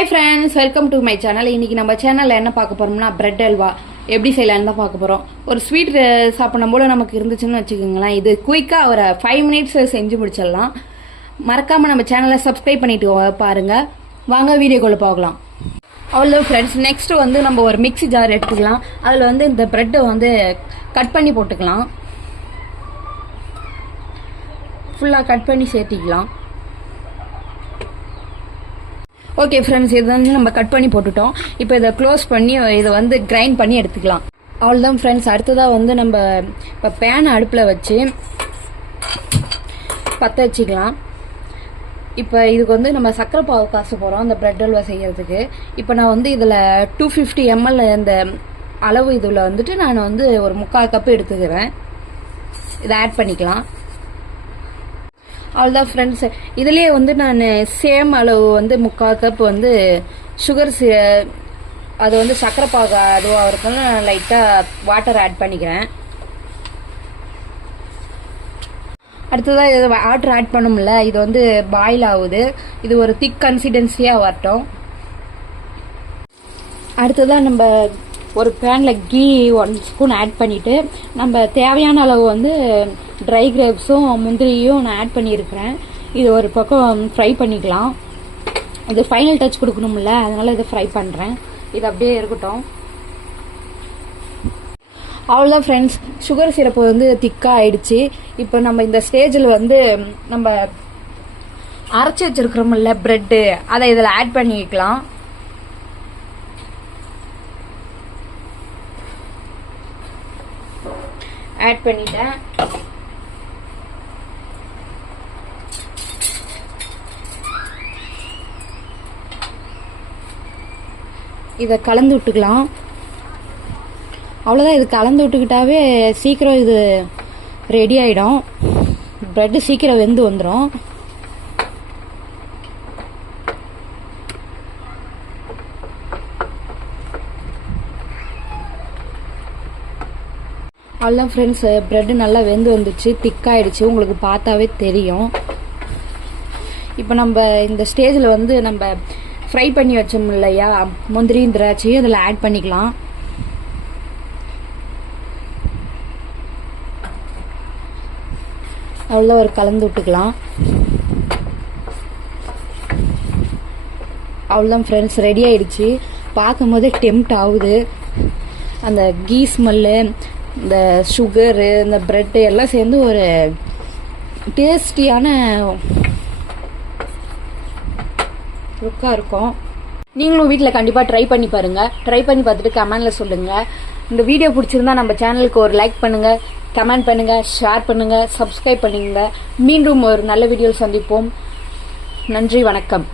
Hi friends, welcome to my channel. இன்னைக்கு நம்ம சேனலில் என்ன பார்க்க போறோம்னா பிரெட் அல்வா எப்படி செய்யலான்னு தான் பார்க்க போகிறோம். ஒரு ஸ்வீட் சாப்பிடும் போல நமக்கு இருந்துச்சுன்னு வச்சுக்கோங்களேன். இது குயிக்காக ஒரு 5 மினிட்ஸ் செஞ்சு முடிச்சிடலாம். மறக்காமல் நம்ம சேனலை சப்ஸ்கிரைப் பண்ணிட்டு பாருங்க. வாங்க வீடியோக்குள்ள போகலாம். அவ்வளோ ஃப்ரெண்ட்ஸ், நெக்ஸ்ட் வந்து நம்ம ஒரு மிக்ஸி ஜார் எடுத்துக்கலாம். அதில் வந்து இந்த பிரெட்டை வந்து கட் பண்ணி போட்டுக்கலாம். ஃபுல்லாக கட் பண்ணி சேர்த்திக்கலாம். ஓகே ஃப்ரெண்ட்ஸ், இது வந்து நம்ம கட் பண்ணி போட்டுட்டோம். இப்போ இதை க்ளோஸ் பண்ணி இதை வந்து கிரைண்ட் பண்ணி எடுத்துக்கலாம். அவ்வளோதான் ஃப்ரெண்ட்ஸ். அடுத்ததாக வந்து நம்ம இப்போ பேன் அடுப்பில் வச்சு பற்ற வச்சுக்கலாம். இப்போ இதுக்கு வந்து நம்ம சர்க்கரை பாவு காசு போகிறோம் அந்த பிரெட் அல்வா செய்கிறதுக்கு. இப்போ நான் வந்து இதில் 250 ml இந்த அளவு இதில் வந்துட்டு நான் வந்து ஒரு 3/4 கப்பு எடுத்துக்கிறேன். இதை ஆட் பண்ணிக்கலாம். அவ்வளோதான் ஃப்ரெண்ட்ஸ். இதுலேயே வந்து நான் சேம் அளவு வந்து 3/4 கப் வந்து சுகர், அது வந்து சர்க்கரை பாகு அதுவாக இருக்கணும். நான் லைட்டாக வாட்டர் ஆட் பண்ணிக்கிறேன். அடுத்ததாக இது வாட்டர் ஆட் பண்ணும்ல, இது வந்து பாயில் ஆகுது. இது ஒரு திக் கன்சிஸ்டன்சியாக வரட்டும். அடுத்ததாக நம்ம ஒரு பேனில் கீ 1 ஸ்பூன் ஆட் பண்ணிவிட்டு நம்ம தேவையான அளவு வந்து ட்ரை கிரேப்ஸும் முந்திரியும் நான் ஆட் பண்ணியிருக்கிறேன். இது ஒரு பக்கம் ஃப்ரை பண்ணிக்கலாம். இது ஃபைனல் டச் கொடுக்கணும்ல, அதனால் இதை ஃப்ரை பண்ணுறேன். இது அப்படியே இருக்கட்டும். அவ்வளோதான் ஃப்ரெண்ட்ஸ், சுகர் சிரப்பு வந்து திக்காக ஆயிடுச்சு. இப்போ நம்ம இந்த ஸ்டேஜில் வந்து நம்ம அரைச்சி வச்சுருக்கிறோம்ல ப்ரெட்டு, அதை இதில் ஆட் பண்ணிக்கலாம். ஆட் பண்ணிட்டேன். இதை கலந்து விட்டுக்கலாம். அவ்வளோதான். இது கலந்து விட்டுக்கிட்டாவே சீக்கிரம் இது ரெடி ஆகிடும். ப்ரெட்டு சீக்கிரம் வெந்து வந்துடும். அவ்வளோதான் ஃப்ரெண்ட்ஸ், ப்ரெட்டு நல்லா வெந்து வந்துச்சு, திக்காயிடுச்சு. உங்களுக்கு பார்த்தாவே தெரியும். இப்போ நம்ம இந்த ஸ்டேஜில் வந்து நம்ம ஃப்ரை பண்ணி வச்சோம் இல்லையா முந்திரியும் திராட்சையும் அதில் ஆட் பண்ணிக்கலாம். அவ்வளோ ஒரு கலந்து விட்டுக்கலாம். அவ்வளோதான் ஃப்ரெண்ட்ஸ், ரெடி ஆயிடுச்சு. பார்க்கும் போதே டெம்ட் ஆகுது. அந்த கீ ஸ்மெல்லு, இந்த சுகரு, இந்த ப்ரெட்டு எல்லாம் சேர்ந்து ஒரு டேஸ்டியான லுக்காக இருக்கும். நீங்களும் வீட்டில் கண்டிப்பாக ட்ரை பண்ணி பாருங்கள். ட்ரை பண்ணி பார்த்துட்டு கமெண்டில் சொல்லுங்கள். இந்த வீடியோ பிடிச்சிருந்தா நம்ம சேனலுக்கு ஒரு லைக் பண்ணுங்கள், கமெண்ட் பண்ணுங்கள், ஷேர் பண்ணுங்கள், சப்ஸ்கிரைப் பண்ணுங்கள். மீண்டும் ஒரு நல்ல வீடியோ சந்திப்போம். நன்றி, வணக்கம்.